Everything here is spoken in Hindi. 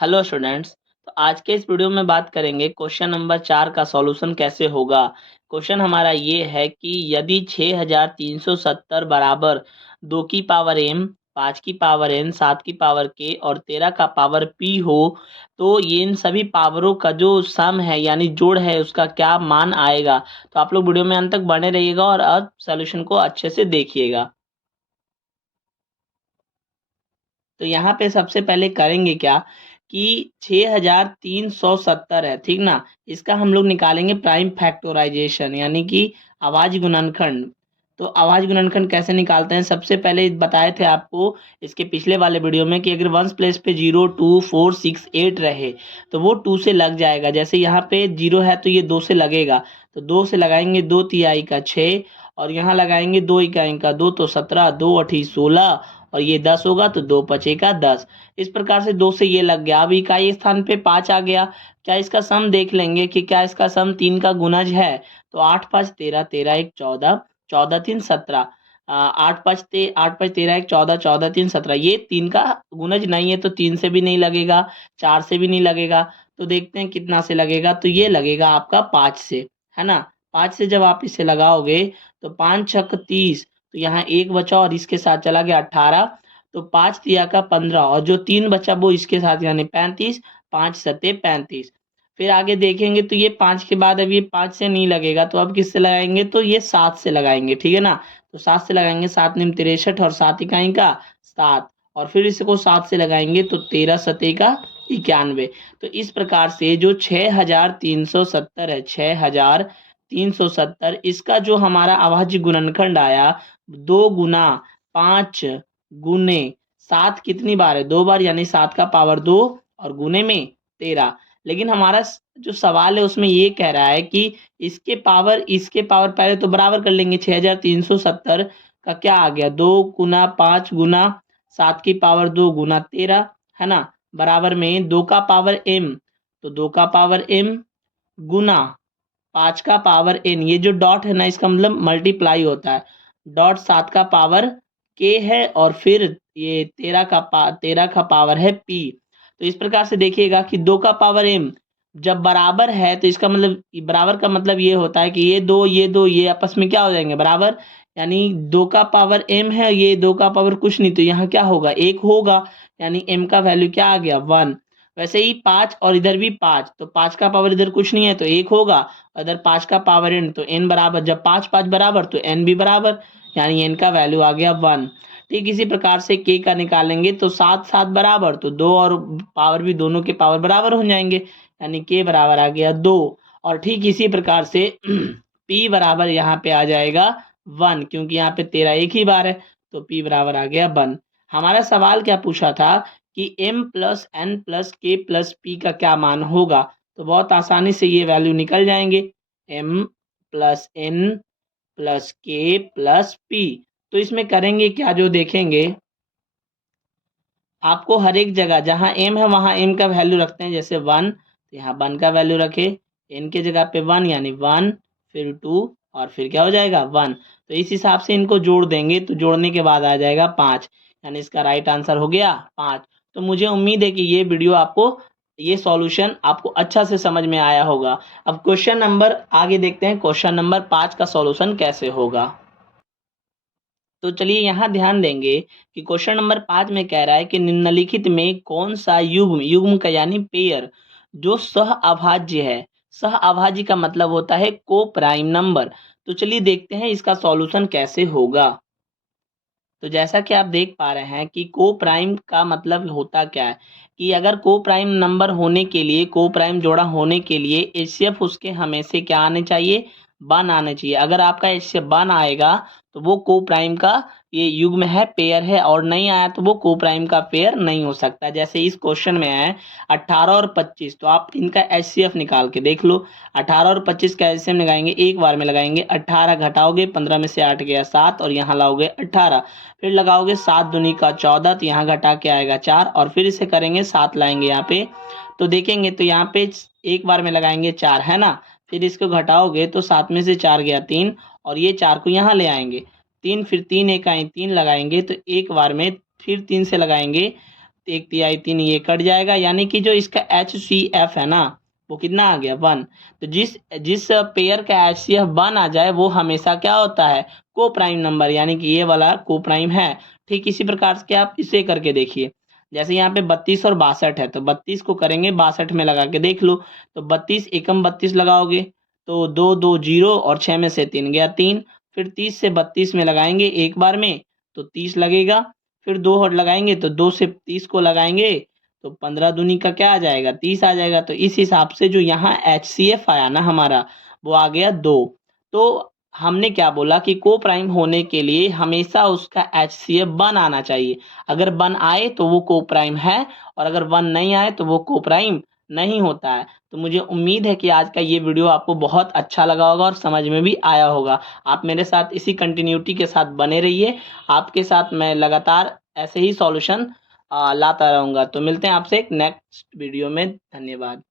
Hello students. तो आज के इस वीडियो में बात करेंगे क्वेश्चन नंबर 4 का सॉल्यूशन कैसे होगा। क्वेश्चन हमारा ये है कि यदि 6370 बराबर 2 की पावर m, 5 की पावर n, 7 की पावर k और 13 का पावर p हो, तो ये इन सभी पावरों का जो सम है यानी जोड़ है उसका क्या मान आएगा। तो आप लोग वीडियो में अंत तक बने रहिएगा और अब सॉल्यूशन को अच्छे से देखिएगा। तो यहाँ पे सबसे पहले करेंगे क्या कि 6370 है, ठीक ना। इसका हम लोग निकालेंगे प्राइम फैक्टराइजेशन यानी कि अभाज्य गुणनखंड। तो अभाज्य गुणनखंड कैसे निकालते हैं, सबसे पहले बताए थे आपको इसके पिछले वाले वीडियो में कि अगर वंस प्लेस पे 0 2 4 6 8 रहे तो वो 2 से लग जाएगा। जैसे यहाँ पे 0 है तो ये 2 से लगेगा, तो 2 से लगाएंगे 2 तिहाई का 6 और यहाँ लगाएंगे 2 इकाई का 2 तो 17, 2 अठी 16 और ये 10 होगा तो 2 पचे का 10। इस प्रकार से 2 से ये लग गया। अब इकाई स्थान पे 5 आ गया। क्या इसका सम देख लेंगे कि क्या इसका सम 3 का गुणज है। तो 8 5 13, 13 1 14, 14 3 17, 8 5 13 1 14, 14 3 17। ये 3 का गुणज नहीं है तो 3 से भी नहीं लगेगा, 4 से भी नहीं लगेगा। तो देखते हैं कितना से लगेगा। तो ये लगेगा आपका 5 से, है ना। 5 से जब आप इसे लगाओगे तो 5 छक 30, तो यहाँ एक बचा और इसके साथ चला गया 18, तो 5 तिया का 15 और जो 3 बचा वो इसके साथ यानी 35, 5 सत्ते 35। फिर आगे देखेंगे तो ये 5 के बाद अब ये 5 से नहीं लगेगा, तो अब किससे लगाएंगे, तो ये 7 से लगाएंगे, ठीक है ना। तो 7 से लगाएंगे, 7 निम 63 और 7 इकाई का 7 और फिर इसको 7 से लगाएंगे तो 13 सत्ते का 91। तो इस प्रकार से जो 6370 है, 6370, इसका जो हमारा अभाज्य गुणनखंड आया 2 गुना 5 गुने 7 कितनी बार है, 2 बार, यानी 7 का पावर 2 और गुने में 13। लेकिन हमारा जो सवाल है उसमें ये कह रहा है कि इसके पावर पहले तो बराबर कर लेंगे। 6370 का क्या आ गया, 2 गुना 5 गुना 7 की पावर 2 गुना 13, है ना। बराबर में 2 का पावर m, तो 2 का पावर m गुना 5 का पावर n, ये जो डॉट है ना इसका मतलब मल्टीप्लाई होता है। डॉट 7 का पावर k है और फिर ये 13 का पावर है p। तो इस प्रकार से देखिएगा कि 2 का पावर m जब बराबर है तो इसका मतलब बराबर का मतलब ये होता है कि ये आपस में क्या हो जाएंगे, बराबर। यानी 2 का पावर m है, ये 2 का पावर कुछ नहीं, तो यहाँ क्या होगा, 1 होगा। यानी m का वैल्यू क्या आ गया, 1। वैसे ही 5 और इधर भी 5, तो 5 का पावर इधर कुछ नहीं है तो 1 होगा। अगर 5 का पावर n तो n बराबर, जब 5 5 बराबर तो n भी बराबर, यानी n का वैल्यू आ गया 1। ठीक इसी प्रकार से k का निकालेंगे तो 7 7 बराबर, तो 2 और पावर भी दोनों के पावर बराबर हो जाएंगे, यानी k बराबर आ गया 2। और ठीक इसी प्रकार से p बराबर यहाँ पे आ जाएगा 1, क्योंकि यहाँ पे 13 एक ही बार है, तो p बराबर आ गया 1। हमारा सवाल क्या पूछा था कि m plus n plus k plus p का क्या मान होगा। तो बहुत आसानी से ये वैल्यू निकल जाएंगे, m plus n plus k plus p। तो इसमें करेंगे क्या, जो देखेंगे आपको हर एक जगह जहाँ m है वहाँ m का वैल्यू रखते हैं, जैसे 1 तो यहाँ 1 का वैल्यू रखे, n के जगह पे 1 यानी 1, फिर 2 और फिर क्या हो जाएगा 1। तो इस हिसाब से इनको जोड़ देंगे तो जोड़ने के बाद आ जाएगा 5, यानी इसका राइट आंसर हो गया 5। तो मुझे उम्मीद है कि ये वीडियो आपको, ये सॉल्यूशन आपको अच्छा से समझ में आया होगा। अब क्वेश्चन नंबर आगे देखते हैं, क्वेश्चन नंबर 5 का सॉल्यूशन कैसे होगा। तो चलिए यहाँ ध्यान देंगे कि क्वेश्चन नंबर 5 में कह रहा है कि निम्नलिखित में कौन सा युग्म, युग्म का यानी पेयर, जो सह अभाज्य है। सह अभाज्य का मतलब होता है को प्राइम नंबर। तो चलिए देखते हैं इसका सॉल्यूशन कैसे होगा। तो जैसा कि आप देख पा रहे हैं कि को प्राइम का मतलब होता क्या है कि अगर को प्राइम नंबर होने के लिए, को प्राइम जोड़ा होने के लिए एचसीएफ उसके हमेशा क्या आने चाहिए, 1 आने चाहिए। अगर आपका एचसीएफ 1 आएगा तो वो को प्राइम का ये युग्म है, पेयर है, और नहीं आया तो वो को प्राइम का पेयर नहीं हो सकता। जैसे इस क्वेश्चन में है 18 और 25, तो आप इनका एचसीएफ निकाल के देख लो। 18 और 25 का एचसीएफ लगाएंगे, एक बार में लगाएंगे, 18 घटाओगे 15 में से 8 गया 7 और यहाँ लाओगे 18, फिर लगाओगे 7 दूनी का 14, तो यहाँ घटा के आएगा 4 और फिर इसे करेंगे 7 लाएंगे यहाँ पे, तो देखेंगे तो यहाँ पे एक बार में लगाएंगे 4, है ना। फिर इसको घटाओगे तो 7 में से 4 गया 3 और ये 4 को यहाँ ले आएंगे 3, फिर 3 एक आए 3 लगाएंगे तो एक बार में फिर 3 से लगाएंगे, 1/3 3 ये कट जाएगा, यानी कि जो इसका HCF है ना वो कितना आ गया 1। तो जिस जिस पेयर का HCF 1 आ जाए वो हमेशा क्या होता है, को प्राइम नंबर, यानी कि ये वाला को प्राइम है। ठीक इसी प्रकार से आप इसे करके देखिए, जैसे यहाँ पे 32 और 62 है, तो 32 को करेंगे 62 में लगा के देख लो। तो 32 एकम 32 लगाओगे तो 2 2 0 और 6 में से 3 गया 3। फिर 30 से 32 में लगाएंगे एक बार में तो 30 लगेगा। फिर 2 और लगाएंगे तो 2 से 30 को लगाएंगे तो 15 दूनी का क्या आ जाएगा 30 आ जाएगा। तो इस हिसाब से जो यहाँ HCF आया ना हमारा वो आ गया 2। तो हमने क्या बोला कि को प्राइम होने के लिए हमेशा उसका HCF 1 आना चाहिए। अगर 1 आए तो वो को प्राइम है, और अगर 1 नहीं आए तो वो को प्राइम नहीं होता है। तो मुझे उम्मीद है कि आज का ये वीडियो आपको बहुत अच्छा लगा होगा और समझ में भी आया होगा। आप मेरे साथ इसी कंटिन्यूटी के साथ बने रहिए, आपके साथ मैं लगातार ऐसे ही सॉल्यूशन लाता रहूँगा। तो मिलते हैं आपसे एक नेक्स्ट वीडियो में। धन्यवाद।